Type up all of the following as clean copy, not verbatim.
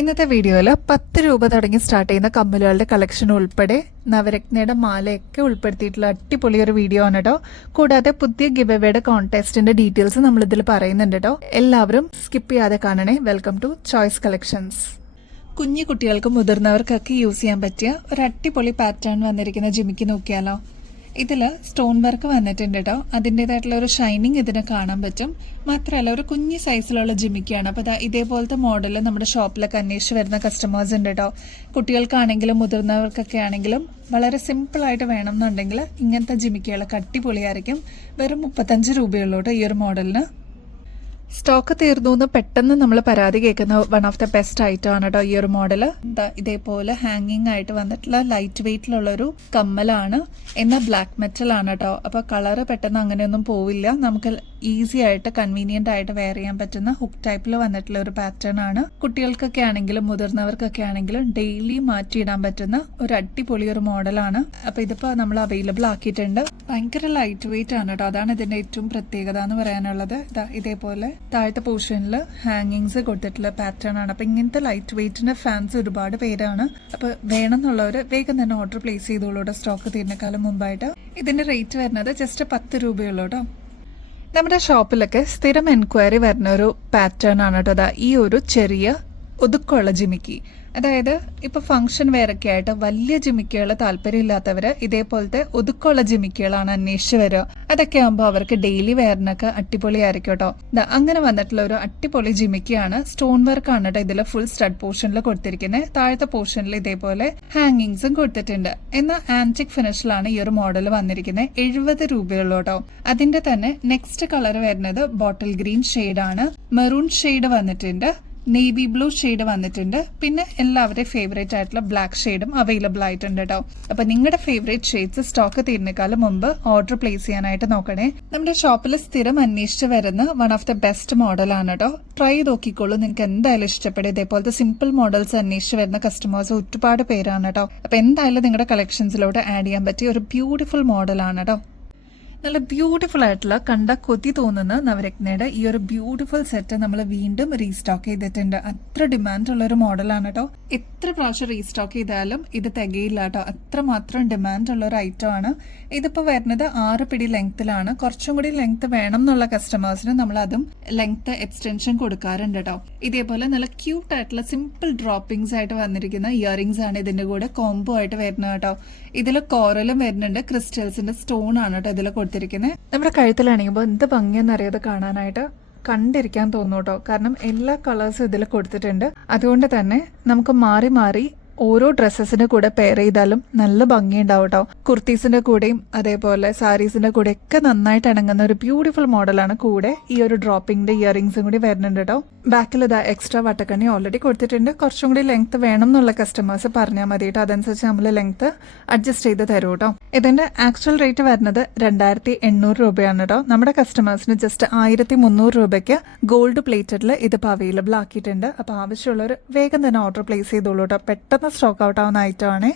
ഇന്നത്തെ വീഡിയോയിൽ 10 രൂപ തുടങ്ങി സ്റ്റാർട്ട് ചെയ്യുന്ന കമ്മലുകളുടെ കളക്ഷൻ ഉൾപ്പെടെ നവരത്നയുടെ മാലയൊക്കെ ഉൾപ്പെടുത്തിയിട്ടുള്ള അടിപൊളി ഒരു വീഡിയോ ആണ് കേട്ടോ. കൂടാതെ പുതിയ ഗിവ് അവയുടെ കോൺടെസ്റ്റിന്റെ ഡീറ്റെയിൽസ് നമ്മൾ ഇതിൽ പറയുന്നുണ്ട് കേട്ടോ. എല്ലാവരും സ്കിപ്പ് ചെയ്യാതെ കാണണേ. Welcome to choice collections. കുഞ്ഞു കുട്ടികൾക്കും മുതിർന്നവർക്കൊക്കെ യൂസ് ചെയ്യാൻ പറ്റിയ ഒരു അടിപൊളി പാറ്റേൺ വന്നിരിക്കുന്ന ജിമിക്ക് നോക്കിയാലോ. ഇതിൽ സ്റ്റോൺ വർക്ക് വന്നിട്ടുണ്ട് കേട്ടോ. അതിൻ്റെതായിട്ടുള്ള ഒരു ഷൈനിങ് ഇതിന് കാണാൻ പറ്റും. മാത്രമല്ല ഒരു കുഞ്ഞു സൈസിലുള്ള ജിമിക്കാണ്. അപ്പോൾ ഇതേപോലത്തെ മോഡൽ നമ്മുടെ ഷോപ്പിലൊക്കെ അന്വേഷിച്ച് വരുന്ന കസ്റ്റമേഴ്സ് ഉണ്ട് കേട്ടോ. കുട്ടികൾക്കാണെങ്കിലും മുതിർന്നവർക്കൊക്കെ ആണെങ്കിലും വളരെ സിമ്പിളായിട്ട് വേണം എന്നുണ്ടെങ്കിൽ ഇങ്ങനത്തെ ജിമിക്കുകളൊക്കെ അടിപൊളിയായിരിക്കും. വെറും 35 രൂപയുള്ളൂ കേട്ടോ ഈ ഒരു മോഡലിന്. സ്റ്റോക്ക് തീർന്നു എന്ന് പെട്ടെന്ന് നമ്മൾ പരാതി കേൾക്കുന്ന one of the best item ആണ് കേട്ടോ ഈ ഒരു മോഡല്. ഇതേപോലെ ഹാങ്ങിങ് ആയിട്ട് വന്നിട്ടുള്ള ലൈറ്റ് വെയിറ്റിലുള്ള ഒരു കമ്മലാണ്. എന്നാൽ ബ്ലാക്ക് മെറ്റൽ ആണ് കേട്ടോ. അപ്പോൾ കളറ് പെട്ടെന്ന് അങ്ങനെയൊന്നും പോവില്ല. നമുക്ക് ഈസി ആയിട്ട് കൺവീനിയന്റ് ആയിട്ട് വെയർ ചെയ്യാൻ പറ്റുന്ന ഹുക്ക് ടൈപ്പിൽ വന്നിട്ടുള്ള ഒരു പാറ്റേൺ ആണ്. കുട്ടികൾക്കൊക്കെ ആണെങ്കിലും മുതിർന്നവർക്കൊക്കെ ആണെങ്കിലും ഡെയിലി മാറ്റിയിടാൻ പറ്റുന്ന ഒരു അടിപൊളി ഒരു മോഡലാണ്. അപ്പോൾ ഇതിപ്പോൾ നമ്മൾ അവൈലബിൾ ആക്കിയിട്ടുണ്ട്. ഭയങ്കര ലൈറ്റ് വെയിറ്റ് ആണ് കേട്ടോ. അതാണ് ഇതിന്റെ ഏറ്റവും പ്രത്യേകത എന്ന് പറയാനുള്ളത്. ഇതേപോലെ താഴത്തെ പോർഷനിൽ ഹാങ്ങിങ്സ് കൊടുത്തിട്ടുള്ള പാറ്റേൺ ആണ്. അപ്പൊ ഇങ്ങനത്തെ ലൈറ്റ് വെയിറ്റിന്റെ ഫാൻസ് ഒരുപാട് പേരാണ്. അപ്പൊ വേണമെന്നുള്ളവർ വേഗം തന്നെ ഓർഡർ പ്ലേസ് ചെയ്തോളൂ. സ്റ്റോക്ക് തീരുന്നേക്കാളും മുമ്പായിട്ട്. ഇതിന്റെ റേറ്റ് വരുന്നത് ജസ്റ്റ് 10 രൂപയുള്ളൂ കേട്ടോ. നമ്മുടെ ഷോപ്പിലൊക്കെ സ്ഥിരം എൻക്വയറി വരുന്ന ഒരു പാറ്റേൺ ആണ് കേട്ടോ. ഈ ഒരു ചെറിയ ഒതുക്കമുള്ള ജിമിക്കി, അതായത് ഇപ്പൊ ഫംഗ്ഷൻ വെയറൊക്കെ ആയിട്ട് വലിയ ജിമിക്കുകൾ താല്പര്യമില്ലാത്തവര് ഇതേപോലത്തെ ഒതുക്കമുള്ള ജിമിക്കുകളാണ് അന്വേഷിച്ച് വരിക. അതൊക്കെ ആകുമ്പോൾ അവർക്ക് ഡെയിലി വെയറിനൊക്കെ അടിപൊളിയായിരിക്കും കേട്ടോ. അങ്ങനെ വന്നിട്ടുള്ള ഒരു അടിപൊളി ജിമിക്കിയാണ്. സ്റ്റോൺ വർക്ക് ആണ് കേട്ടോ ഇതിൽ ഫുൾ സ്റ്റഡ് പോർഷനിൽ കൊടുത്തിരിക്കുന്നത്. താഴത്തെ പോർഷനിൽ ഇതേപോലെ ഹാങ്ങിങ്സും കൊടുത്തിട്ടുണ്ട്. എന്നാൽ ആന്റിക് ഫിനിഷിലാണ് ഈ ഒരു മോഡൽ വന്നിരിക്കുന്നത്. 70 രൂപയുള്ളൂ കേട്ടോ. അതിന്റെ തന്നെ നെക്സ്റ്റ് കളർ വരുന്നത് ബോട്ടിൽ ഗ്രീൻ ഷെയ്ഡാണ്. മെറൂൺ ഷെയ്ഡ് വന്നിട്ടുണ്ട്, നേവി ബ്ലൂ ഷെയ്ഡ് വന്നിട്ടുണ്ട്. പിന്നെ എല്ലാവരുടെയും ഫേവറേറ്റ് ആയിട്ടുള്ള ബ്ലാക്ക് ഷെയ്ഡും അവൈലബിൾ ആയിട്ടുണ്ട് കേട്ടോ. അപ്പൊ നിങ്ങളുടെ ഫേവറേറ്റ് ഷെയ്ഡ്സ് സ്റ്റോക്ക് തീരുന്നേക്കാളും മുമ്പ് ഓർഡർ പ്ലേസ് ചെയ്യാനായിട്ട് നോക്കണേ. നമ്മുടെ ഷോപ്പിൽ സ്ഥിരം അന്വേഷിച്ച് വരുന്ന വൺ ഓഫ് ദ ബെസ്റ്റ് മോഡലാണ് കേട്ടോ. ട്രൈ ചെയ്ത് നോക്കിക്കോളൂ. നിങ്ങൾക്ക് എന്തായാലും ഇഷ്ടപ്പെടും. ഇതേപോലത്തെ സിമ്പിൾ മോഡൽസ് അന്വേഷിച്ച് വരുന്ന കസ്റ്റമേഴ്സ് ഒരുപാട് പേരാണ് കേട്ടോ. അപ്പൊ എന്തായാലും നിങ്ങളുടെ കളക്ഷൻസിലോട്ട് ആഡ് ചെയ്യാൻ പറ്റിയ ഒരു ബ്യൂട്ടിഫുൾ മോഡലാണ് കേട്ടോ. നല്ല ബ്യൂട്ടിഫുൾ ആയിട്ടുള്ള കണ്ട കൊതി തോന്നുന്ന നവരത്നയുടെ ഈ ഒരു ബ്യൂട്ടിഫുൾ സെറ്റ് നമ്മൾ വീണ്ടും റീസ്റ്റോക്ക് ചെയ്തിട്ടുണ്ട്. അത്ര ഡിമാൻഡ് ഉള്ള ഒരു മോഡലാണ് കേട്ടോ. എത്ര പ്രാവശ്യം റീസ്റ്റോക്ക് ചെയ്താലും ഇത് തികയില്ല കേട്ടോ. അത്രമാത്രം ഡിമാൻഡ് ഉള്ള ഒരു ഐറ്റം ആണ്. ഇതിപ്പോൾ വരുന്നത് 6 പിടി ലെങ്ത്തിലാണ്. കുറച്ചും കൂടി ലെങ്ത് വേണം എന്നുള്ള കസ്റ്റമേഴ്സിന് നമ്മൾ അതും ലെങ്ത് എക്സ്റ്റൻഷൻ കൊടുക്കാറുണ്ട് കേട്ടോ. ഇതേപോലെ നല്ല ക്യൂട്ട് ആയിട്ടുള്ള സിമ്പിൾ ഡ്രോപ്പിംഗ്സ് ആയിട്ട് വന്നിരിക്കുന്ന ഇയറിംഗ്സ് ആണ് ഇതിന്റെ കൂടെ കോംബോ ആയിട്ട് വരുന്നത് കേട്ടോ. ഇതിൽ കോറലും വരുന്നുണ്ട്, ക്രിസ്റ്റൽസിന്റെ സ്റ്റോൺ ആണ് കേട്ടോ ഇതിൽ കൊടുത്തിരിക്കുന്നത്. നമ്മുടെ കഴുത്തിലാണെങ്കിൽ എന്ത് ഭംഗിയെന്നറിയാതെ കാണാനായിട്ട് കണ്ടിരിക്കാൻ തോന്നും കേട്ടോ. കാരണം എല്ലാ കളേഴ്സും ഇതിൽ കൊടുത്തിട്ടുണ്ട്. അതുകൊണ്ട് തന്നെ നമുക്ക് മാറി മാറി ഓരോ ഡ്രസ്സസിന്റെ കൂടെ പെയർ ചെയ്താലും നല്ല ഭംഗിയുണ്ടാവും കേട്ടോ. കുർത്തീസിന്റെ കൂടെയും അതേപോലെ സാരീസിന്റെ കൂടെ ഒക്കെ നന്നായിട്ട് ഇണങ്ങുന്ന ഒരു ബ്യൂട്ടിഫുൾ മോഡലാണ്. കൂടെ ഈ ഒരു ഡ്രോപ്പിംഗിന്റെ ഇയറിംഗ്സും കൂടി വരുന്നുണ്ട് കേട്ടോ. ബാക്കിൽ എക്സ്ട്രാ വട്ടക്കണ്ണി ഓൾറെഡി കൊടുത്തിട്ടുണ്ട്. കുറച്ചും കൂടി ലെങ്ത് വേണം എന്നുള്ള കസ്റ്റമേഴ്സ് പറഞ്ഞാൽ മതി കേട്ടോ. അതനുസരിച്ച് നമ്മൾ ലെങ്ത് അഡ്ജസ്റ്റ് ചെയ്ത് തരും കേട്ടോ. ഇതിന്റെ ആക്ച്വൽ റേറ്റ് വരുന്നത് 2800 രൂപയാണ് കേട്ടോ. നമ്മുടെ കസ്റ്റമേഴ്സിന് ജസ്റ്റ് 1300 രൂപയ്ക്ക് ഗോൾഡ് പ്ലേറ്റഡിൽ ഇതിപ്പോൾ അവൈലബിൾ ആക്കിയിട്ടുണ്ട്. അപ്പോൾ ആവശ്യമുള്ളവർ വേഗം തന്നെ ഓർഡർ പ്ലേസ് ചെയ്തോളൂ കേട്ടോ. പെട്ടെന്ന് സ്റ്റോക്ക് ഔട്ട് ആവുന്ന ഐറ്റം ആണ്.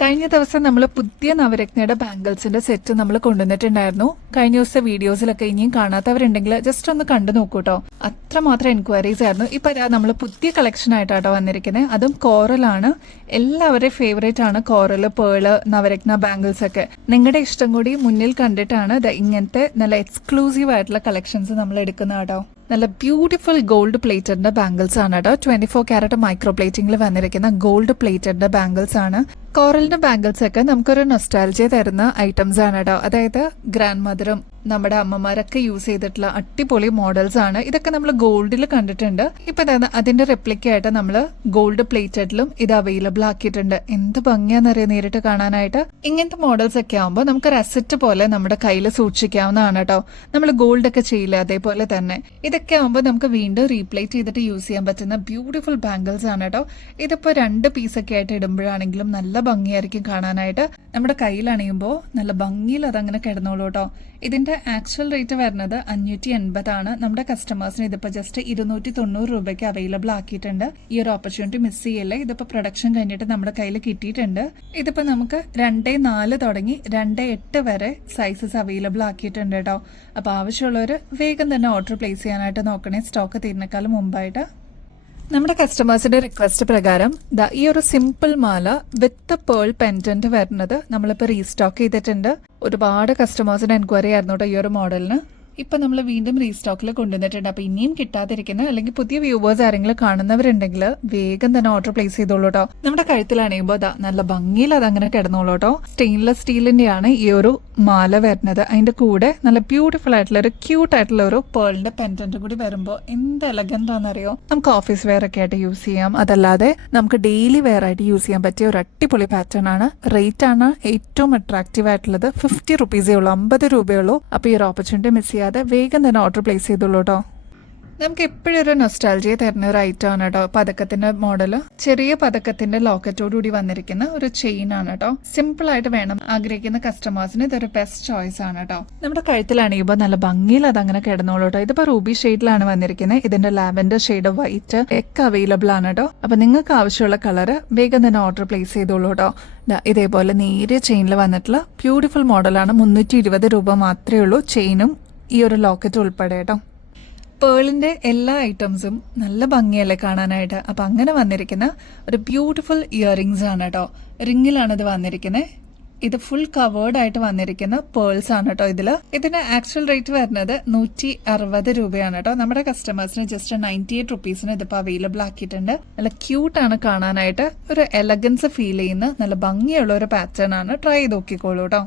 കഴിഞ്ഞ ദിവസം നമ്മൾ പുതിയ നവരത്നയുടെ ബാംഗിൾസിന്റെ സെറ്റ് നമ്മൾ കൊണ്ടുവന്നിട്ടുണ്ടായിരുന്നു. കഴിഞ്ഞ ദിവസത്തെ വീഡിയോസിലൊക്കെ ഇനിയും കാണാത്തവരുണ്ടെങ്കിൽ ജസ്റ്റ് ഒന്ന് കണ്ടു നോക്കൂ കേട്ടോ. അത്രമാത്രം എൻക്വയറീസ് ആയിരുന്നു. ഇപ്പൊ നമ്മൾ പുതിയ കളക്ഷൻ ആയിട്ടാട്ടോ വന്നിരിക്കുന്നത്. അതും കോറലാണ്. എല്ലാവരുടെയും ഫേവറേറ്റ് ആണ് കോറൽ, പേള്, നവരത്ന ബാംഗിൾസ് ഒക്കെ. നിങ്ങളുടെ ഇഷ്ടം കൂടി മുന്നിൽ കണ്ടിട്ടാണ് ഇങ്ങനത്തെ നല്ല എക്സ്ക്ലൂസീവ് ആയിട്ടുള്ള കളക്ഷൻസ് നമ്മൾ എടുക്കുന്നത് കേട്ടോ. നല്ല ബ്യൂട്ടിഫുൾ ഗോൾഡ് പ്ലേറ്റഡിന്റെ ബാംഗിൾസ് ആണ് കേട്ടോ. 24 ക്യാരറ്റ് മൈക്രോ പ്ലേറ്റിംഗിൽ വന്നിരിക്കുന്ന ഗോൾഡ് പ്ലേറ്റഡിന്റെ ബാംഗിൾസ് ആണ്. കോറലിന്റെ ബാംഗിൾസ് ഒക്കെ നമുക്കൊരു നൊസ്റ്റാൾജിയ തരുന്ന ഐറ്റംസ് ആണ് കേട്ടോ. അതായത് ഗ്രാൻഡ് മദറും നമ്മുടെ അമ്മമാരൊക്കെ യൂസ് ചെയ്തിട്ടുള്ള അടിപൊളി മോഡൽസ് ആണ്. ഇതൊക്കെ നമ്മൾ ഗോൾഡിൽ കണ്ടിട്ടുണ്ട്. ഇപ്പൊ അതിന്റെ റെപ്ലിക്ക ആയിട്ട് നമ്മൾ ഗോൾഡ് പ്ലേറ്റഡിലും ഇത് അവൈലബിൾ ആക്കിയിട്ടുണ്ട്. എന്ത് ഭംഗിയാന്നറിയാം നേരിട്ട് കാണാനായിട്ട്. ഇങ്ങനത്തെ മോഡൽസ് ഒക്കെ ആകുമ്പോൾ നമുക്കൊരു അസറ്റ് പോലെ നമ്മുടെ കയ്യിൽ സൂക്ഷിക്കാവുന്നതാണ് കേട്ടോ. നമ്മൾ ഗോൾഡ് ഒക്കെ ചെയ്യില്ല അതേപോലെ തന്നെ ഇതൊക്കെ ആകുമ്പോൾ നമുക്ക് വീണ്ടും റീപ്ലേറ്റ് ചെയ്തിട്ട് യൂസ് ചെയ്യാൻ പറ്റുന്ന ബ്യൂട്ടിഫുൾ ബാംഗിൾസ് ആണ് കേട്ടോ. ഇതിപ്പോ 2 പീസൊക്കെ ആയിട്ട് ഇടുമ്പോഴാണെങ്കിലും നല്ല ഭംഗിയായിരിക്കും കാണാനായിട്ട്. നമ്മുടെ കയ്യിലണിയുമ്പോൾ നല്ല ഭംഗിയിൽ അതങ്ങനെ കിടന്നോളൂ കേട്ടോ. ഇതിന്റെ ആക്ച്വൽ റേറ്റ് വരുന്നത് 580 ആണ്. നമ്മുടെ കസ്റ്റമേഴ്സിന് ഇതിപ്പോ ജസ്റ്റ് 290 രൂപയ്ക്ക് അവൈലബിൾ ആക്കിയിട്ടുണ്ട്. ഈ ഒരു ഓപ്പർച്യൂണിറ്റി മിസ് ചെയ്യല്ലേ. ഇതിപ്പോ പ്രൊഡക്ഷൻ കഴിഞ്ഞിട്ട് നമ്മുടെ കയ്യിൽ കിട്ടിയിട്ടുണ്ട്. ഇതിപ്പോ നമുക്ക് 2-4 തുടങ്ങി 2-8 വരെ സൈസസ് അവൈലബിൾ ആക്കിയിട്ടുണ്ട് കേട്ടോ. അപ്പൊ ആവശ്യമുള്ളവർ വേഗം തന്നെ ഓർഡർ പ്ലേസ് ചെയ്യാനായിട്ട് നോക്കണേ. സ്റ്റോക്ക് തീരുന്നേക്കാളും മുമ്പായിട്ട്. നമ്മുടെ കസ്റ്റമേഴ്സിന്റെ റിക്വസ്റ്റ് പ്രകാരം ഈ ഒരു സിമ്പിൾ മാല വിത്ത് പേൾ പെൻഡന്റ് വരുന്നത് നമ്മളിപ്പോൾ റീസ്റ്റോക്ക് ചെയ്തിട്ടുണ്ട്. ഒരുപാട് കസ്റ്റമേഴ്സിന് എൻക്വയറി ആയിരുന്നു കേട്ടോ ഈ ഒരു മോഡലിന്. ഇപ്പൊ നമ്മൾ വീണ്ടും റീസ്റ്റോക്കിൽ കൊണ്ടുവന്നിട്ടുണ്ട്. അപ്പൊ ഇനിയും കിട്ടാതിരിക്കുന്ന അല്ലെങ്കിൽ പുതിയ വ്യൂവേഴ്സ് ആരെങ്കിലും കാണുന്നവരുണ്ടെങ്കിൽ വേഗം തന്നെ ഓർഡർ പ്ലേസ് ചെയ്തോളൂ കേട്ടോ. നമ്മുടെ കഴുത്തിലാണിയുമ്പോൾ നല്ല ഭംഗിയിൽ അത് അങ്ങനെ കിടന്നോളൂ കേട്ടോ. സ്റ്റെയിൻലെസ് സ്റ്റീലിന്റെയാണ് ഈ ഒരു മാല വരുന്നത്. അതിന്റെ കൂടെ നല്ല ബ്യൂട്ടിഫുൾ ആയിട്ടുള്ള ഒരു ക്യൂട്ട് ആയിട്ടുള്ള ഒരു പേളിന്റെ പെൻഡന്റ് കൂടി വരുമ്പോൾ എന്ത് എലഗന്റ് ആണെന്നറിയോ. നമുക്ക് ഓഫീസ് വെയർ ഒക്കെ ആയിട്ട് യൂസ് ചെയ്യാം. അതല്ലാതെ നമുക്ക് ഡെയിലി വെയർ ആയിട്ട് യൂസ് ചെയ്യാൻ പറ്റിയ ഒരു അടിപൊളി പാറ്റേൺ ആണ്. റേറ്റ് ആണ് ഏറ്റവും അട്രാക്റ്റീവ് ആയിട്ടുള്ളത്. 50 റുപ്പീസേ ഉള്ളൂ, 50 രൂപയുള്ളൂ. അപ്പൊ ഈ ഒരു ഓപ്പർച്യൂണിറ്റി മിസ് ചെയ്യാതെ വേഗം തന്നെ ഓർഡർ പ്ലേസ് ചെയ്തോളൂ കേട്ടോ. നമുക്ക് എപ്പോഴും ഒരു നൊസ്റ്റാൾജിയ തരുന്ന ഒരു ഐറ്റം ആണ് കേട്ടോ പതക്കത്തിന്റെ മോഡല്. ചെറിയ പതക്കത്തിന്റെ ലോക്കറ്റോടുകൂടി വന്നിരിക്കുന്ന ഒരു ചെയിൻ ആണ് കേട്ടോ. സിമ്പിൾ ആയിട്ട് വേണം ആഗ്രഹിക്കുന്ന കസ്റ്റമേഴ്സിന് ഇതൊരു ബെസ്റ്റ് ചോയ്സ് ആണ് കേട്ടോ. നമ്മുടെ കഴുത്തിലാണിയുമ്പോൾ നല്ല ഭംഗിയിൽ അതങ്ങനെ കിടന്നോളൂ കേട്ടോ. ഇതിപ്പോ റൂബി ഷെയ്ഡിലാണ് വന്നിരിക്കുന്നത്. ഇതിന്റെ ലാവൻഡർ ഷെയ്ഡ്, വൈറ്റ് ഒക്കെ അവൈലബിൾ ആണ് കേട്ടോ. അപ്പൊ നിങ്ങൾക്ക് ആവശ്യമുള്ള കളറ് വേഗം തന്നെ ഓർഡർ പ്ലേസ് ചെയ്തോളൂ കേട്ടോ. ഇതേപോലെ നേരിയ ചെയിനിൽ വന്നിട്ടുള്ള ബ്യൂട്ടിഫുൾ മോഡലാണ്. 320 രൂപ മാത്രമേ ഉള്ളൂ. ചെയിനും ഈ ഒരു ലോക്കറ്റ് ഉൾപ്പെടെ കേട്ടോ. പേളിന്റെ എല്ലാ ഐറ്റംസും നല്ല ഭംഗിയല്ലേ കാണാനായിട്ട്. അപ്പൊ അങ്ങനെ വന്നിരിക്കുന്ന ഒരു ബ്യൂട്ടിഫുൾ ഇയറിംഗ്സ് ആണ് കേട്ടോ. റിങ്ങിലാണ് ഇത് വന്നിരിക്കുന്നത്. ഇത് ഫുൾ കവേർഡ് ആയിട്ട് വന്നിരിക്കുന്ന പേൾസ് ആണ് കേട്ടോ. ഇതിന് ആക്ച്വൽ റേറ്റ് വരുന്നത് 160 രൂപയാണ് കേട്ടോ. നമ്മുടെ കസ്റ്റമേഴ്സിന് ജസ്റ്റ് 98 റുപ്പീസിന് ഇതിപ്പോ അവൈലബിൾ ആക്കിയിട്ടുണ്ട്. നല്ല ക്യൂട്ടാണ് കാണാനായിട്ട്. ഒരു എലഗൻസ് ഫീൽ ചെയ്യുന്ന നല്ല ഭംഗിയുള്ള ഒരു പാറ്റേൺ ആണ്. ട്രൈ ചെയ്ത് നോക്കിക്കോളൂ കേട്ടോ.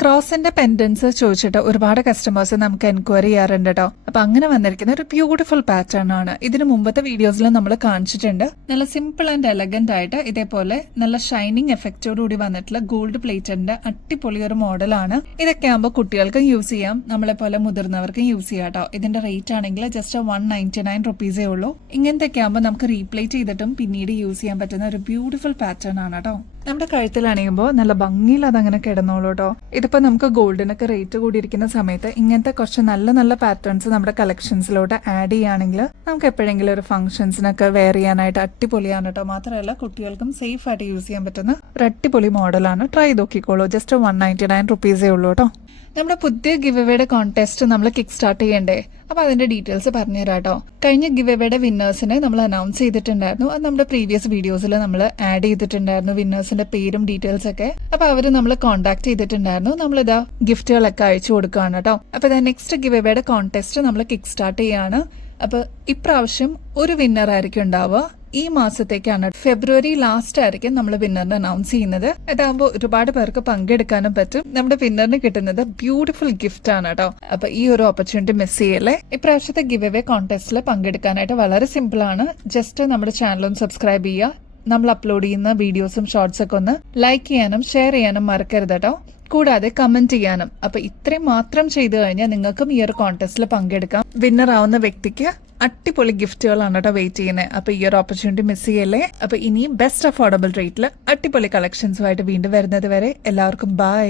ക്രോസിന്റെ പെൻഡൻസ് ചോദിച്ചിട്ട് ഒരുപാട് കസ്റ്റമേഴ്സ് നമുക്ക് എൻക്വയറി ചെയ്യാറുണ്ട് കേട്ടോ. അപ്പൊ അങ്ങനെ വന്നിരിക്കുന്ന ഒരു ബ്യൂട്ടിഫുൾ പാറ്റേൺ ആണ്. ഇതിന് മുമ്പത്തെ വീഡിയോസിൽ നമ്മൾ കാണിച്ചിട്ടുണ്ട്. നല്ല സിമ്പിൾ ആൻഡ് എലഗന്റ് ആയിട്ട് ഇതേപോലെ നല്ല ഷൈനിങ് എഫക്റ്റോടുകൂടി വന്നിട്ടുള്ള ഗോൾഡ് പ്ലേറ്റഡിന്റെ അടിപൊളി ഒരു മോഡലാണ്. ഇതൊക്കെ ആകുമ്പോൾ കുട്ടികൾക്കും യൂസ് ചെയ്യാം, നമ്മളെ പോലെ മുതിർന്നവർക്കും യൂസ് ചെയ്യാം കേട്ടോ. ഇതിന്റെ റേറ്റ് ആണെങ്കിൽ ജസ്റ്റ് 199 റുപ്പീസേ ഉള്ളൂ. ഇങ്ങനത്തെ ഒക്കെ ആകുമ്പോൾ നമുക്ക് റീപ്ലേറ്റ് ചെയ്തിട്ടും പിന്നീട് യൂസ് ചെയ്യാൻ പറ്റുന്ന ഒരു ബ്യൂട്ടിഫുൾ പാറ്റേൺ ആണ് കേട്ടോ. നമ്മുടെ കഴുത്തിലണിയുമ്പോൾ നല്ല ഭംഗിയിൽ അതങ്ങനെ കിടന്നോളൂ കേട്ടോ. ഇതിപ്പോ നമുക്ക് ഗോൾഡിനൊക്കെ റേറ്റ് കൂടിയിരിക്കുന്ന സമയത്ത് ഇങ്ങനത്തെ കുറച്ച് നല്ല നല്ല പാറ്റേൺസ് നമ്മുടെ കളക്ഷൻസിലോട്ട് ആഡ് ചെയ്യുകയാണെങ്കിൽ നമുക്ക് എപ്പോഴെങ്കിലും ഒരു ഫംഗ്ഷൻസിനൊക്കെ വെയർ ചെയ്യാനായിട്ട് അടിപൊളിയാണ് കേട്ടോ. മാത്രമല്ല കുട്ടികൾക്കും സേഫ് ആയിട്ട് യൂസ് ചെയ്യാൻ പറ്റുന്ന ഒരു അടിപൊളി മോഡലാണ്. ട്രൈ നോക്കിക്കോളൂ. ജസ്റ്റ് 199 റുപ്പീസേ ഉള്ളൂ കേട്ടോ. നമ്മുടെ പുതിയ ഗിവ് എവേയുടെ കോൺടെസ്റ്റ് നമ്മൾ കിക്ക് സ്റ്റാർട്ട് ചെയ്യണ്ടേ? അപ്പൊ അതിന്റെ ഡീറ്റെയിൽസ് പറഞ്ഞുതരാം കേട്ടോ. കഴിഞ്ഞ ഗിവ് എവേയുടെ വിന്നേഴ്സിനെ നമ്മൾ അനൗൺസ് ചെയ്തിട്ടുണ്ടായിരുന്നു. അത് നമ്മുടെ പ്രീവിയസ് വീഡിയോസിൽ നമ്മൾ ആഡ് ചെയ്തിട്ടുണ്ടായിരുന്നു, വിന്നേഴ്സിന്റെ പേരും ഡീറ്റെയിൽസ് ഒക്കെ. അപ്പൊ അവര് നമ്മൾ കോൺടാക്ട് ചെയ്തിട്ടുണ്ടായിരുന്നു. നമ്മളിതാ ഗിഫ്റ്റുകളൊക്കെ അയച്ചു കൊടുക്കുകയാണ് കേട്ടോ. അപ്പൊ ഇതാ നെക്സ്റ്റ് ഗിവ് എവേയുടെ കോൺടെസ്റ്റ് നമ്മൾ കിക്ക് സ്റ്റാർട്ട് ചെയ്യാണ്. അപ്പൊ ഇപ്രാവശ്യം ഒരു വിന്നർ ആയിരിക്കും ഉണ്ടാവുക. ഈ മാസത്തേക്കാണ്, ഫെബ്രുവരി ലാസ്റ്റ് ആയിരിക്കും നമ്മൾ വിന്നറിനെ അനൗൺസ് ചെയ്യുന്നത്. ഇതാകുമ്പോൾ ഒരുപാട് പേർക്ക് പങ്കെടുക്കാനും പറ്റും. നമ്മുടെ വിന്നറിന് കിട്ടുന്നത് ബ്യൂട്ടിഫുൾ ഗിഫ്റ്റ് ആണ് കേട്ടോ. അപ്പൊ ഈ ഒരു ഓപ്പർച്യൂണിറ്റി മിസ് ചെയ്യല്ലേ. ഇപ്രാവശ്യത്തെ ഗിവ് അവേ കോൺടെസ്റ്റിൽ പങ്കെടുക്കാനായിട്ട് വളരെ സിമ്പിൾ ആണ്. ജസ്റ്റ് നമ്മുടെ ചാനലും സബ്സ്ക്രൈബ് ചെയ്യുക. നമ്മൾ അപ്ലോഡ് ചെയ്യുന്ന വീഡിയോസും ഷോർട്സ് ഒക്കെ ഒന്ന് ലൈക്ക് ചെയ്യാനും ഷെയർ ചെയ്യാനും മറക്കരുത് കേട്ടോ. കൂടാതെ കമന്റ് ചെയ്യാനും. അപ്പൊ ഇത്രയും മാത്രം ചെയ്തു കഴിഞ്ഞാൽ നിങ്ങൾക്കും ഈ ഒരു കോൺടെസ്റ്റിൽ പങ്കെടുക്കാം. വിന്നർ ആവുന്ന വ്യക്തിക്ക് അടിപൊളി ഗിഫ്റ്റുകളാണ് കേട്ടോ വെയിറ്റ് ചെയ്യുന്നത്. അപ്പൊ ഈ ഒരു ഓപ്പർച്യൂണിറ്റി മിസ് ചെയ്യല്ലേ. അപ്പൊ ഇനിയും ബെസ്റ്റ് അഫോർഡബിൾ റേറ്റിൽ അടിപൊളി കളക്ഷൻസുമായിട്ട് വീണ്ടും വരുന്നത് വരെ എല്ലാവർക്കും ബൈ.